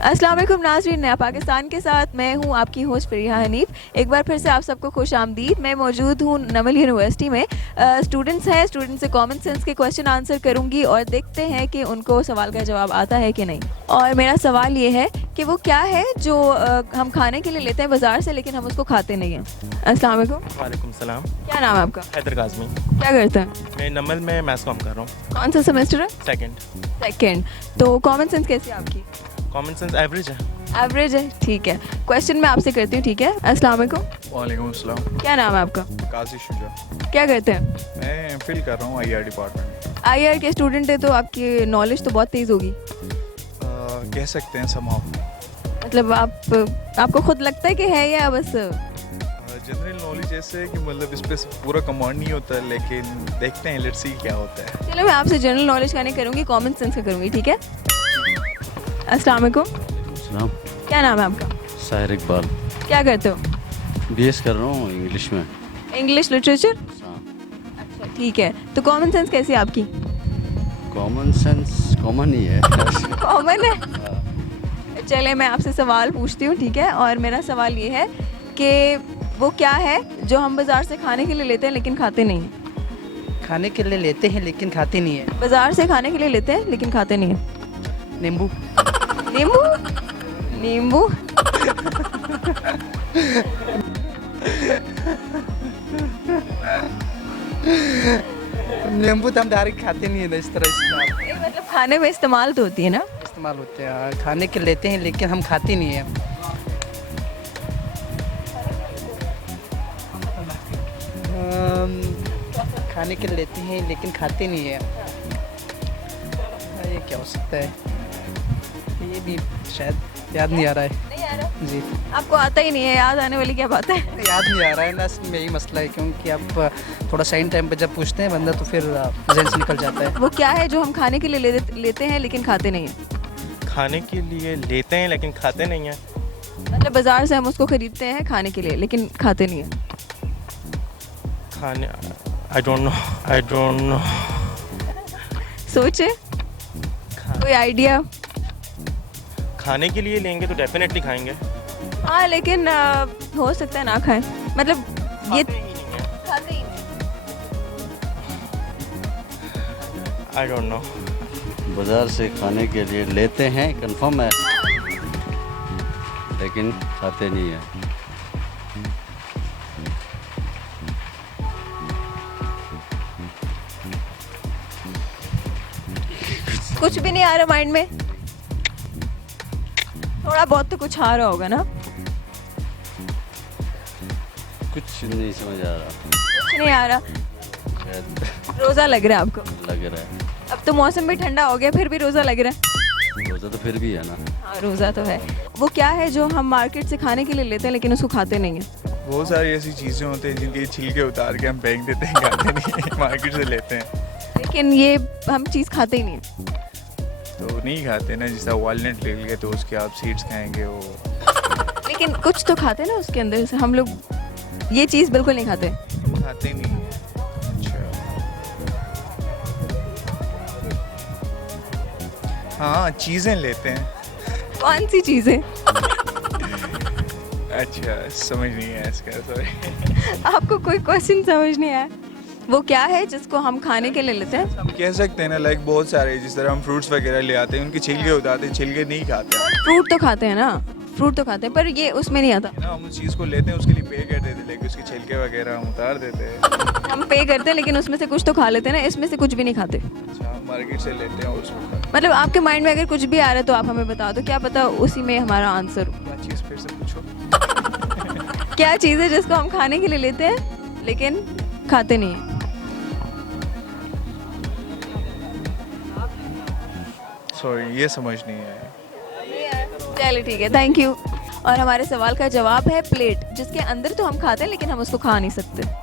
अस्सलाम वालेकुम नाज़रीन, नया पाकिस्तान के साथ मैं हूं आपकी होस्ट फरीहा हनीफ। एक बार फिर से आप सबको खुश आमदीद। मैं मौजूद हूं नमल यूनिवर्सिटी में। स्टूडेंट्स हैं, स्टूडेंट्स से कॉमन सेंस के क्वेश्चन आंसर करूंगी और देखते हैं कि उनको सवाल का जवाब आता है कि नहीं। और मेरा सवाल ये है कि वो क्या है जो हम खाने के लिए लेते हैं बाज़ार से लेकिन हम उसको खाते नहीं हैं। अस्सलाम वालेकुम। वालेकुम सलाम। क्या नाम है आपका? हैदर काज़मी। क्या करते हैं? मैं नमल में मैथ्स कॉम कर रहा हूँ। कौन सा सेमेस्टर है? सेकंड। तो कॉमन सेंस कैसी है आपकी? कॉमन सेंस एवरेज है। एवरेज है, ठीक है। क्वेश्चन मैं आपसे करती हूँ, ठीक है? अस्सलाम वालेकुम। वालेकुम अस्सलाम। क्या नाम है आपका? काजी शुजा। क्या करते हैं? मैं एमफिल कर रहा हूँ आईआर डिपार्टमेंट। आईआर के स्टूडेंट है तो आपकी नॉलेज तो बहुत तेज़ होगी। कह सकते हैं समहाउ। मतलब आपको खुद लगता है कि है या बस? जनरल नॉलेज ऐसे है कि मतलब इस पे पूरा कमांड नहीं होता, लेकिन देखते हैं, लेट्स सी क्या होता है। चलो मैं आपसे जनरल नॉलेज का नहीं करूँगी, कॉमन सेंस का करूँगी, ठीक है? अस्सलाम वालेकुम। सलाम। क्या नाम है आपका? साहिर इकबाल। क्या करते हो? बीएस कर रहा हूँ इंग्लिश में। English literature. हाँ। अच्छा, ठीक है। तो कॉमन सेंस कैसी है आपकी? कॉमन सेंस कॉमन ही है। कॉमन है। चले मैं आपसे सवाल पूछती हूँ, ठीक है? और मेरा सवाल ये है कि वो क्या है जो हम बाज़ार से खाने के लिए लेते हैं लेकिन खाते नहीं हैं? खाने के लिए लेते हैं लेकिन खाते नहीं है। बाज़ार से खाने के लिए लेते हैं लेकिन खाते नहीं हैं। नींबू। नींबू? नींबू? नींबू तो हम डायरेक्ट खाते नहीं है ना, इस तरह से मतलब खाने में इस्तेमाल तो होती है ना? इस्तेमाल होते हैं। हाँ, खाने के लेते हैं लेकिन हम खाते नहीं है। खाने के लेते हैं लेकिन खाते नहीं है। ये क्या हो सकता है? ये भी शायद याद नहीं आ रहा है। नहीं आ रहा? जी, आपको आता ही नहीं है, याद आने वाली क्या बात है? याद नहीं आ रहा है ना, इसमें यही मसला है, क्योंकि आप थोड़ा सही टाइम पे जब पूछते हैं बंदा तो फिर जहन से निकल जाता है। वो क्या है जो हम खाने के लिए लेते हैं लेकिन खाते नहीं हैं? खाने के लिए लेते हैं लेकिन खाते नहीं हैं। मतलब बाजार से हम उसको खरीदते हैं खाने के लिए लेकिन खाते नहीं हैं। खाने आई डोंट नो। सोचे, कोई आइडिया? खाने के लिए लेंगे तो डेफिनेटली खाएंगे। हाँ, लेकिन हो सकता है ना खाएं। मतलब ये खाते ही नहीं हैं। खाते ही नहीं। I don't know. बाज़ार से खाने के लिए लेते हैं, कंफर्म है, लेकिन खाते नहीं है। कुछ भी नहीं आ रहा माइंड में? थोड़ा बहुत तो कुछ आ रहा होगा ना? कुछ नहीं समझ आ रहा। कुछ नहीं आ रहा। शायद रोज़ा लग रहा है आपको? लग रहा है। अब तो मौसम भी ठंडा हो गया, फिर भी रोज़ा लग रहा है। रोज़ा तो फिर भी है ना। हाँ, रोज़ा तो है। वो क्या है जो हम मार्केट से खाने के लिए लेते हैं लेकिन उसको खाते नहीं हैं? बहुत सारी ऐसी चीज़ें होती हैं जिनके छिलके उतार के हम फेंक देते हैं, खाते नहीं, मार्केट से लेते हैं लेकिन ये हम चीज़ खाते ही नहीं हैं। तो नहीं खाते ना। जैसा वॉलनट ले लिए तो उसके आप सीड्स खाएंगे वो। लेकिन कुछ तो खाते हैं ना उसके अंदर से। हम लोग ये चीज़ बिल्कुल नहीं खाते। खाते नहीं हैं। अच्छा, हाँ, चीज़ें लेते हैं। कौन सी चीज़ें? अच्छा, समझ नहीं है इसका, सॉरी। आपको कोई क्वेश्चन समझ नहीं आया? वो क्या है जिसको हम खाने के लिए लेते हैं? हम कह सकते हैं ना, लाइक बहुत सारे, जिस तरह हम फ्रूट्स वगैरह ले आते हैं, उनके छिलके उतारते हैं, छिलके नहीं खाते हैं फ्रूट तो खाते हैं ना, फ्रूट तो खाते हैं, पर ये उसमें नहीं आता। ना। हम उस चीज़ को लेते हैं, उसके लिए पे कर देते हैं, लेकिन उसके छिलके वगैरह हम उतार देते हैं। हम पे करते हैं लेकिन उसमें से कुछ तो खा लेते हैं ना, इसमें से कुछ भी नहीं खाते। अच्छा, हम मार्केट से लेते हैं उसको। मतलब आपके माइंड में अगर कुछ भी आ रहा है तो आप हमें बता दो, क्या पता उसी में हमारा आंसर हो। क्या चीज़, फिर से पूछो। क्या चीज़ है जिसको हम खाने के लिए लेते हैं लेकिन खाते नहीं हैं? सॉरी, ये समझ नहीं आया। चलिए ठीक है, थैंक यू। और हमारे सवाल का जवाब है प्लेट, जिसके अंदर तो हम खाते हैं लेकिन हम उसको खा नहीं सकते।